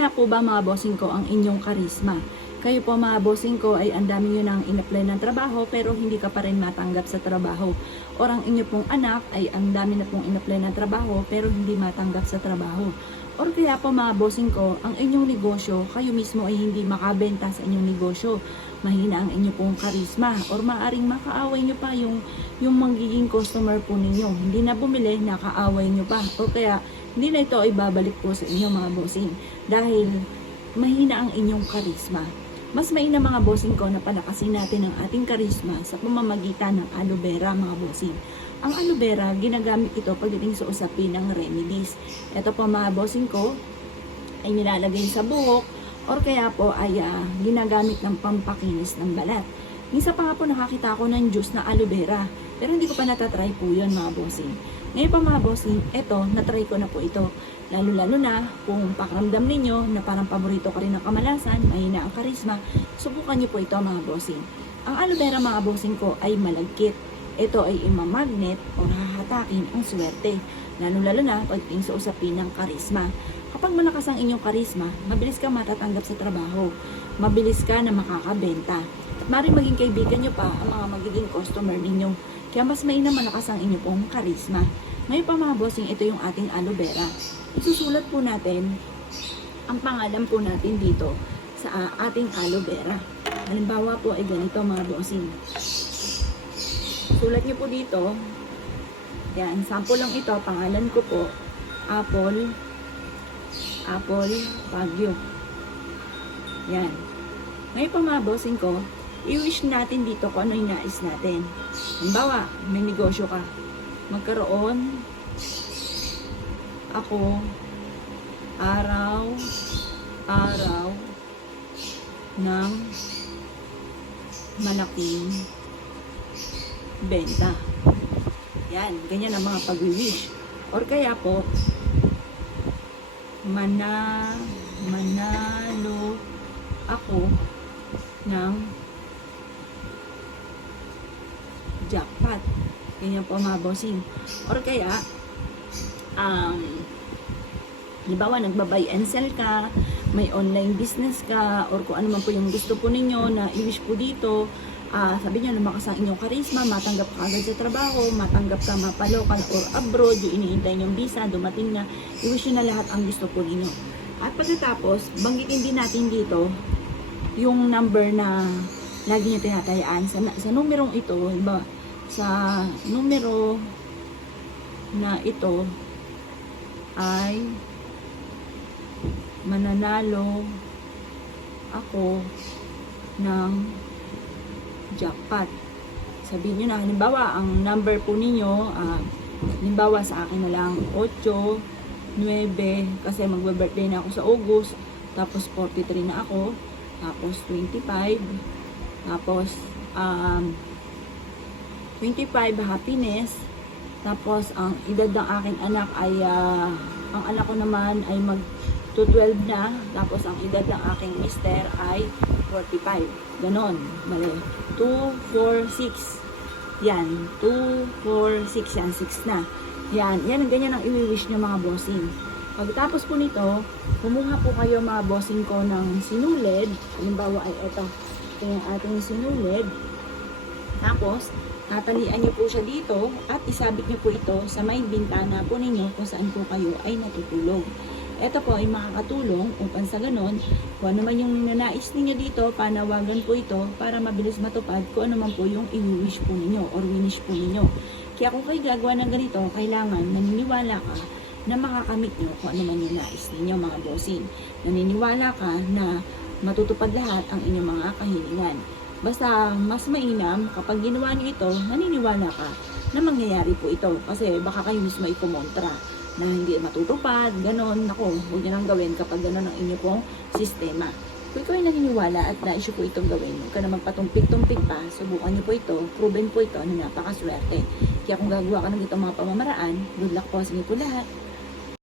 Mahina po ba mga bossing ko ang inyong karisma? Kayo po mga bossing ko ay ang dami nyo nang in-apply ng trabaho pero hindi ka pa rin matanggap sa trabaho. Or ang inyo pong anak ay ang dami na pong in-apply ng trabaho pero hindi matanggap sa trabaho. Or kaya po mga bossing ko, ang inyong negosyo, kayo mismo ay hindi makabenta sa inyong negosyo. Mahina ang inyo pong karisma. Or maaring makaaway nyo pa yung magiging customer po ninyo. Hindi na bumili, nakaaway nyo pa. O kaya hindi na ito ay babalik po sa inyo mga bossing. Dahil mahina ang inyong karisma. Mas mainam mga bossing ko na palakasin natin ang ating karisma sa pamamagitan ng aloe vera mga bossing. Ang aloe vera, ginagamit ito pagdating sa usapin ng remedies. Ito po mga bossing ko ay nilalagay sa buhok or kaya po ay ginagamit ng pampakinis ng balat. Minsan pa nga po nakakita ako ng juice na aloe vera pero hindi ko pa natatry po yun mga bossing. Ngayon pa mga bossing, eto, natry ko na po ito. Lalo-lalo na kung pakiramdam ninyo na parang paborito ka rin ng kamalasan, mahina ang karisma, subukan nyo po ito mga bossing. Ang aloe vera mga bossing ko ay malagkit. Ito ay imamagnet o hahatakin ang swerte. Lalo-lalo na pagdating sa usapin ng karisma. Kapag malakas ang inyong karisma, mabilis ka matatanggap sa trabaho. Mabilis ka na makakabenta. At maaaring maging kaibigan nyo pa ang mga magiging customer ninyo. Kaya mas mainam malakas ang inyong pong karisma. Ngayon pa mga bossing, ito yung ating aloe vera. Isusulat po natin ang pangalan po natin dito sa ating aloe vera. Halimbawa po ay ganito mga bossing. Sulat nyo po dito. Yan, sample lang ito. Pangalan ko po, Apple Baguio. Yan. Ngayon pa mga bossing ko, i-wish natin dito kung ano yung nais natin. Halimbawa, may negosyo ka. Magkaroon ako araw ng malaking benta. Yan, ganyan ang mga pag-wish. Or kaya po, manalo ako ng jackpot. Ganyan po mga bossing. Or kaya, halimbawa, nagba-buy and sell ka, may online business ka, or kung ano man po yung gusto po ninyo na i-wish po dito, sabi nyo, lumakas ang inyong karisma, matanggap ka agad sa trabaho, matanggap ka mapalokan or abroad, yung iniintay nyong visa, dumating na, i-wish nyo na lahat ang gusto po ninyo. At pagkatapos, banggitin din natin dito, yung number na lagi nyo tinatayaan. Sa numerong ito, halimbawa, sa numero na ito ay mananalo ako ng jackpot. Sabihin nyo na, halimbawa, ang number po ninyo, halimbawa sa akin na lang, 8, 9, kasi magbe-birthday na ako sa August, tapos 43 na ako, tapos 25, tapos 25 happiness, tapos ang edad ng aking anak ay, ang anak ko naman ay to 12 na, tapos ang edad ng aking mister ay 45. Ganon. Mali. 2, 4, 6. Yan. 2, 4, 6. Yan. 6 na. Yan. Yan. Ganyan ang i-wish nyo mga bossing. Pagkatapos po nito, kumuha po kayo mga bossing ko ng sinulid. Halimbawa ay ito. Ito yung ating sinulid. Tapos, tatalian nyo po siya dito at isabit nyo po ito sa may bintana po ninyo kung saan po kayo ay natutulog. Ito po ay makakatulong upang sa ganon, kung ano man yung nanais ninyo dito, panawagan po ito para mabilis matupad kung ano man po yung i-wish po ninyo or winish po ninyo. Kaya kung kayo gagawa ng ganito, kailangan naniniwala ka na makakamit nyo kung ano man yung nais ninyo mga bossing. Naniniwala ka na matutupad lahat ang inyong mga kahilingan. Basta mas mainam kapag ginawa nyo ito, naniniwala ka na mangyayari po ito. Kasi baka kayo mismo ikumontra na hindi matutupad, ganon. Naku, huwag nyo nang gawin kapag ganon ang inyo pong sistema. Kung ikaw ay naniniwala at nais po itong gawin, huwag ka naman patumpik-tumpik pa, subukan nyo po ito, proven po ito na napakaswerte. Kaya kung gagawa ka ng itong mga pamamaraan, good luck po sa inyo po lahat.